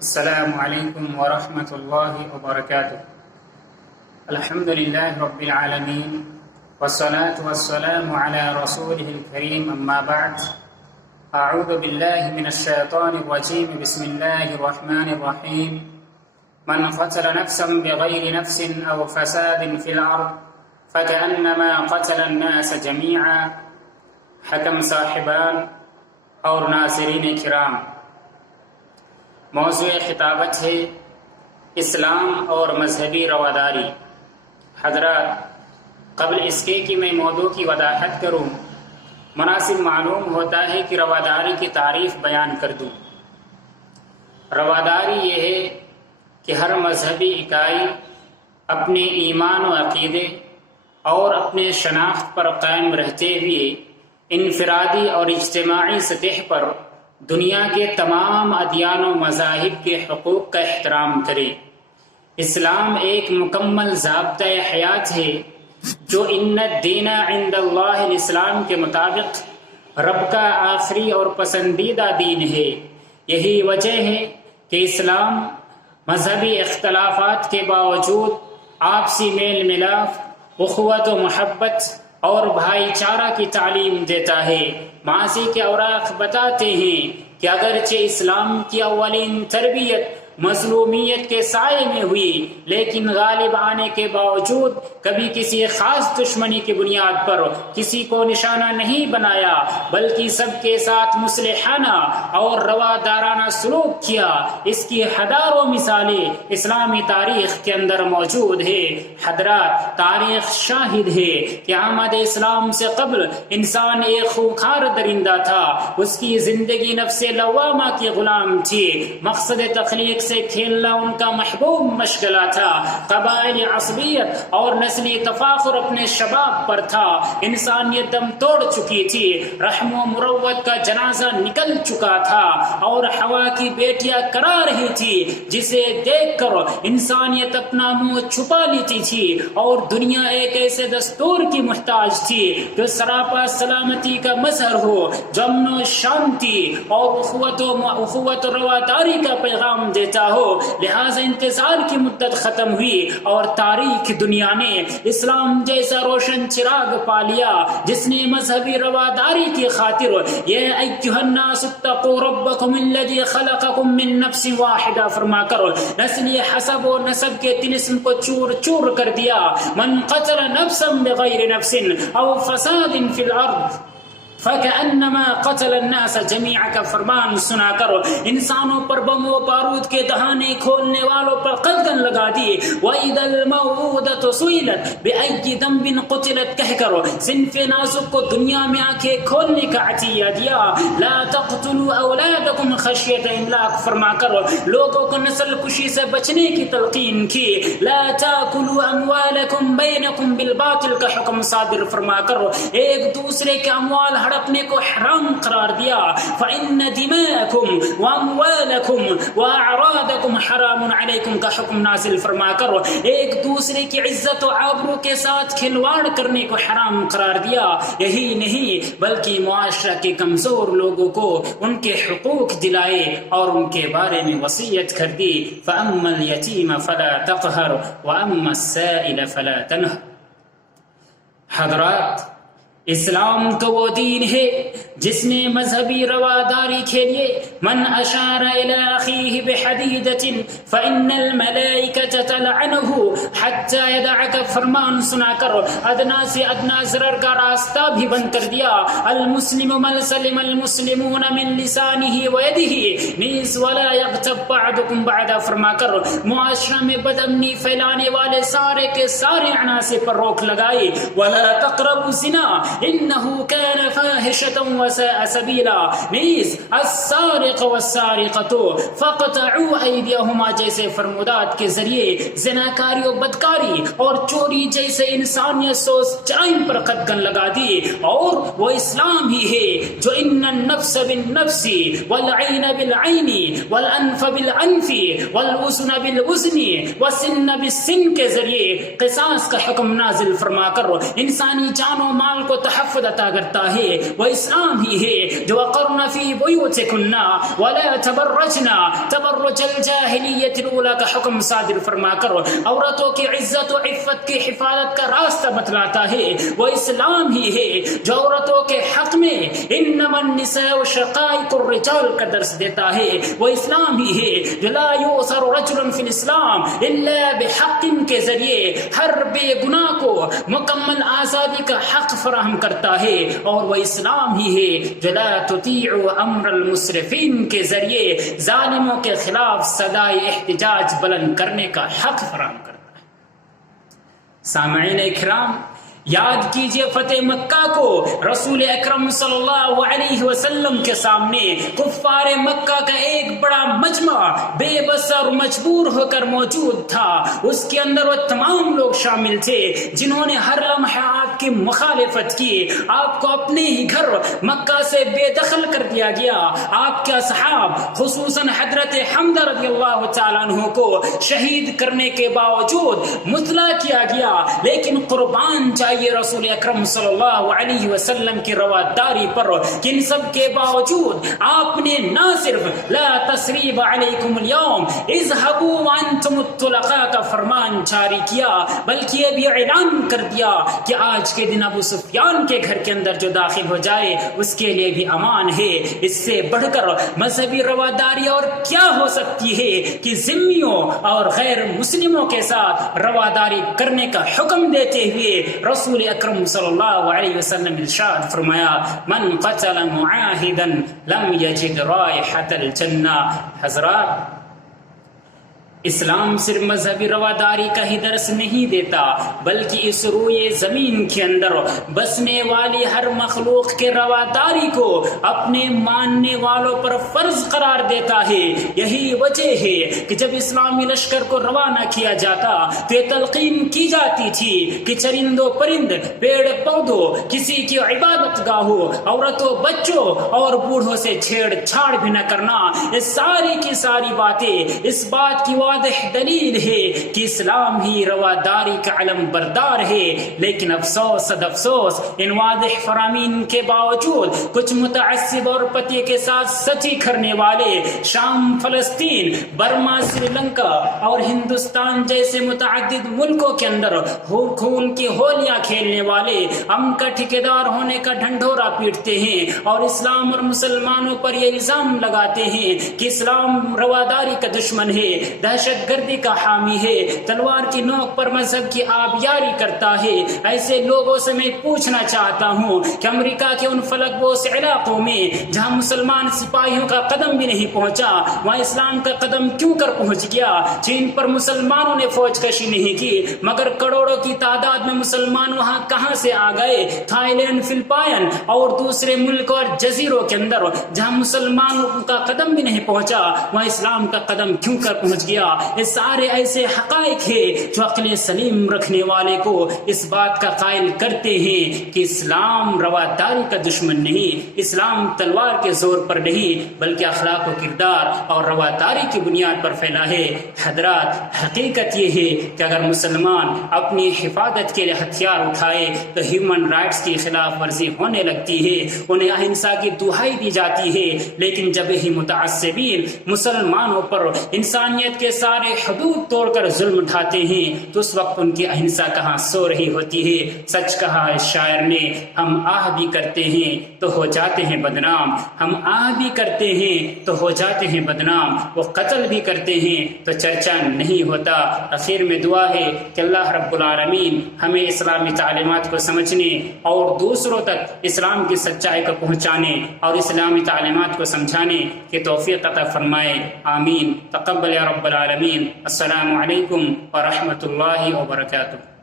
السلام علیکم ورحمۃ اللہ وبرکاتہ۔ الحمد للہ رب العالمین والصلاة والسلام علی رسولہ الکریم، اما بعد، اعوذ باللہ من الشیطان الرجیم، بسم اللہ الرحمن الرحیم۔ من قتل نفسا بغیر نفس او فساد فی الارض فکأنما قتل الناس جمیعا۔ حکم صاحبان اور ناظرین کرام، موضوع خطابت ہے اسلام اور مذہبی رواداری۔ حضرات، قبل اس کے کہ میں موضوع کی وضاحت کروں، مناسب معلوم ہوتا ہے کہ رواداری کی تعریف بیان کر دوں۔ رواداری یہ ہے کہ ہر مذہبی اکائی اپنے ایمان و عقیدے اور اپنے شناخت پر قائم رہتے ہوئے انفرادی اور اجتماعی سطح پر دنیا کے تمام ادیان و مذاہب کے حقوق کا احترام کرے۔ اسلام ایک مکمل ضابطۂ حیات ہے جو ان الدین عند اللہ الاسلام کے مطابق رب کا آخری اور پسندیدہ دین ہے۔ یہی وجہ ہے کہ اسلام مذہبی اختلافات کے باوجود آپسی میل ملاپ، اخوت و محبت اور بھائی چارہ کی تعلیم دیتا ہے۔ ماضی کے اوراق بتاتے ہیں کہ اگرچہ اسلام کی اولین تربیت مظلومیت کے سائے میں ہوئی، لیکن غالب آنے کے باوجود کبھی کسی خاص دشمنی کی بنیاد پر کسی کو نشانہ نہیں بنایا، بلکہ سب کے ساتھ مصلحانہ اور روادارانہ سلوک کیا۔ اس کی ہزاروں مثالیں اسلامی تاریخ کے اندر موجود ہے۔ حضرات، تاریخ شاہد ہے کہ آمد اسلام سے قبل انسان ایک خوخار درندہ تھا۔ اس کی زندگی نفس لوامہ کی غلام تھی۔ مقصد تخلیق سے کھیلنا ان کا محبوب مشغلہ تھا۔ قبائلی عصبیت اور نسلی تفاخر اپنے شباب پر تھا۔ انسانیت دم توڑ چکی تھی، رحم و مروت کا جنازہ نکل چکا تھا اور ہوا کی بیٹیاں کرا رہی تھی جسے دیکھ کر انسانیت اپنا منہ چھپا لیتی تھی، اور دنیا ایک ایسے دستور کی محتاج تھی جو سراپا سلامتی کا مظہر ہو، جو امن و شانتی اور اخوت و رواداری کا پیغام دیتا ہو۔ لہذا انتظار کی مدت ختم ہوئی اور تاریخ دنیا نے اسلام جیسا روشن چراغ پا لیا جس نے مذہبی رواداری کی خاطر یہ ایھا الناس اتقوا ربکم الذی خلقکم من نفس واحدہ فرما کر نسلی حسب و نسب کے طلسم کو چور چور کر دیا۔ من قتل نفسا بغیر نفس او فساد فی الارض فَكَأَنَّمَا قَتَلَ النَّاسَ جَمِيعًا کا فرمان سنا کر انسانوں پر بم و بارود کے دہانے کھولنے والوں پر قلقن لگا دی۔ وَإِذَا الْمَوْءُودَةُ سُئِلَتْ بِأَيِّ ذَنبٍ قُتِلَتْ کہہ کر صنف نازک کو دنیا میں آنکھیں کھولنے کا عطیہ دیا۔ لَا تَقْتُلُوا أَوْلَادَكُمْ خَشْيَةَ إِمْلَاقٍ فرما کر لوگوں کو نسل کشی سے بچنے کی تلقین کی۔ لَا تَأْكُلُوا أَمْوَالَكُمْ بَيْنَكُمْ بِالْبَاطِلِ کا حکم صادر فرما کر ایک دوسرے کے اموال ہڑپنے کو حرام قرار دیا۔ فَإِنَّ دِمَاءَكُمْ وَأَمْوَالَكُمْ وَأَعْرَاضَكُمْ حَرَامٌ عَلَيْكُمْ کا حکم نازل فرما کر ایک دوسرے کی عزت و آبرو کے ساتھ کھلواڑ کرنے کو حرام قرار دیا۔ یہی نہیں بلکہ معاشرہ کے کمزور لوگوں کو ان کے حقوق دلائے اور ان کے بارے میں وصیت کر دی۔ فَأَمَّا الْيَتِيمَ فَلَا تَقْهَرْ وَأَمَّا السَّائِلَ فَلَا تَنْهَرْ۔ حضرات، اسلام تو وہ دین ہے جس نے مذہبی رواداری کے لیے من اشار الى اخیہ بحدیدۃ فإن الملائکۃ تلعنہ حتی یدعک فرمان سنا کر ادنا سے ادنا ضرر کا راستہ بھی بند کر دیا۔ المسلم من سلم المسلمون من لسانہ ویدہ نیز ولا یغتب بعضکم بعضا فرما کر معاشرہ میں بدامنی پھیلانے والے سارے کے سارے عناصر پر روک لگائی۔ ولا تقربوا الزنا انه كان فاحشة وساء سبیلا، نیز السارق والسارقة فاقطعوا ایدیہما جیسے فرمودات کے ذریعے زناکاری و بدکاری اور چوری جیسے انسانیت سوز جرائم پر قدغن لگا دی۔ اور وہ اسلام ہی ہے جو ان النفس بالنفس والعین بالعین والانف بالانف والاذن بالاذن والسن بالسن کے ذریعے قصاص کا حکم نازل فرما کر انسانی جان و مال کو تحفظ عطا کرتا ہے وہ اسلام ہی ہے جو وقرن فی بیوتکن ولا تبرجن تبرج الجاہلیت الاولی کا حکم صادر فرما کر عورتوں کی عزت و عفت کی حفاظت کا راستہ بتلاتا ہے وہ اسلام ہی ہے جو عورتوں کے حق میں انما النساء شقائق الرجال کا درس دیتا ہے وہ اسلام ہی ہے جو لا یؤثر رجل فی الاسلام الا بحق کے ذریعے ہر بے گناہ کو مکمل آزادی کا حق فراہم کرتا ہے اور وہ اسلام ہی ہے جو لا تطیعوا امر المسرفین کے ذریعے ظالموں کے خلاف صدائے احتجاج بلند کرنے کا حق فراہم کرتا ہے۔ سامعین اکرام، یاد کیجئے فتح مکہ کو رسول اکرم صلی اللہ علیہ وسلم کے سامنے کفار مکہ کا ایک بڑا مجمع بے بس اور مجبور ہو کر موجود تھا۔ اس کے اندر وہ تمام لوگ شامل تھے جنہوں نے ہر لمحہ آپ کی مخالفت کی۔ آپ کو اپنے ہی گھر مکہ سے بے دخل کر دیا گیا۔ آپ کے اصحاب خصوصاً حضرت حمزہ رضی اللہ تعالیٰ عنہ کو شہید کرنے کے باوجود مطلع کیا گیا، لیکن قربان چاہیے رسول اکرم صلی اللہ علیہ وسلم کی رواداری پر کہ ان سب کے باوجود آپ نے نہ صرف لا تثریب علیکم اليوم اذهبوا وانتم الطلقاء کا فرمان جاری کیا، بلکہ یہ بھی اعلان کر دیا کہ آج کے دن ابو سفیان کے گھر کے اندر جو داخل ہو جائے اس کے لیے بھی امان ہے۔ اس سے بڑھ کر مذہبی رواداری اور کیا ہو سکتی ہے کہ ذمیوں اور غیر مسلموں کے ساتھ رواداری کرنے کا حکم دیتے ہوئے رسول اکرم صلی اللہ علیہ وسلم ارشاد فرمایا من قتل معاہدا لم یجد رائحۃ الجنہ۔ حضرات، اسلام صرف مذہبی رواداری کا ہی درس نہیں دیتا، بلکہ اس روئے زمین کے اندر بسنے والی ہر مخلوق کے رواداری کو اپنے ماننے والوں پر فرض قرار دیتا ہے۔ یہی وجہ ہے کہ جب اسلامی لشکر کو روانہ کیا جاتا تو یہ تلقین کی جاتی تھی کہ چرندوں پرند، پیڑ پودوں، کسی کی عبادت گاہوں، عورتوں بچوں اور بوڑھوں سے چھیڑ چھاڑ بھی نہ کرنا۔ یہ ساری کی ساری باتیں اس بات کی واضح دلیل ہے کہ اسلام ہی رواداری کا علم بردار ہے۔ لیکن افسوس صد افسوس، ان واضح فرامین کے باوجود کچھ متعصب اور پتے کے ساتھ سچی کرنے والے شام، فلسطین، برما، سری لنکا اور ہندوستان جیسے متعدد ملکوں کے اندر خون کی ہولیاں کھیلنے والے امن کا ٹھیکیدار ہونے کا ڈھنڈورا پیٹتے ہیں اور اسلام اور مسلمانوں پر یہ الزام لگاتے ہیں کہ اسلام رواداری کا دشمن ہے، دہشت گردی کا حامی ہے، تلوار کی نوک پر مذہب کی آبیاری کرتا ہے۔ ایسے لوگوں سے میں پوچھنا چاہتا ہوں کہ امریکہ کے ان فلک بوس علاقوں میں جہاں مسلمان سپاہیوں کا قدم بھی نہیں پہنچا، وہاں اسلام کا قدم کیوں کر پہنچ گیا؟ چین پر مسلمانوں نے فوج کشی نہیں کی، مگر کروڑوں کی تعداد میں مسلمان وہاں کہاں سے آ گئے؟ تھائی لینڈ، فلپائن اور دوسرے ملک اور جزیروں کے اندر جہاں مسلمانوں کا قدم بھی نہیں پہنچا، وہاں اسلام کا قدم کیوں کر پہنچ گیا؟ یہ سارے ایسے حقائق ہیں جو عقل سلیم رکھنے والے کو اس بات کا قائل کرتے ہیں کہ اسلام رواداری کا دشمن نہیں، اسلام تلوار کے زور پر نہیں بلکہ اخلاق و کردار اور رواداری کی بنیاد پر پھیلا ہے۔ حضرات، حقیقت یہ ہے کہ اگر مسلمان اپنی حفاظت کے لیے ہتھیار اٹھائے تو ہیومن رائٹس کی خلاف ورزی ہونے لگتی ہے، انہیں اہنسا کی دہائی دی جاتی ہے۔ لیکن جب ہی متعصبین مسلمانوں پر انسانیت کے سارے حدود توڑ کر ظلم ڈھاتے ہیں تو اس وقت ان کی اہنسا کہاں سو رہی ہوتی ہے۔ سچ کہا ہے شاعر نے، ہم آہ بھی کرتے ہیں تو ہو جاتے ہیں بدنام، ہم آہ بھی کرتے ہیں تو ہو جاتے ہیں بدنام، وہ قتل بھی کرتے ہیں تو چرچا نہیں ہوتا۔ اخیر میں دعا ہے کہ اللہ رب العالمین ہمیں اسلامی تعلیمات کو سمجھنے اور دوسروں تک اسلام کی سچائی کو پہنچانے اور اسلامی تعلیمات کو سمجھانے کی توفیق عطا فرمائے، آمین۔ تقبل یا رب العالمین۔ السلام علیکم ورحمۃ اللہ وبرکاتہ۔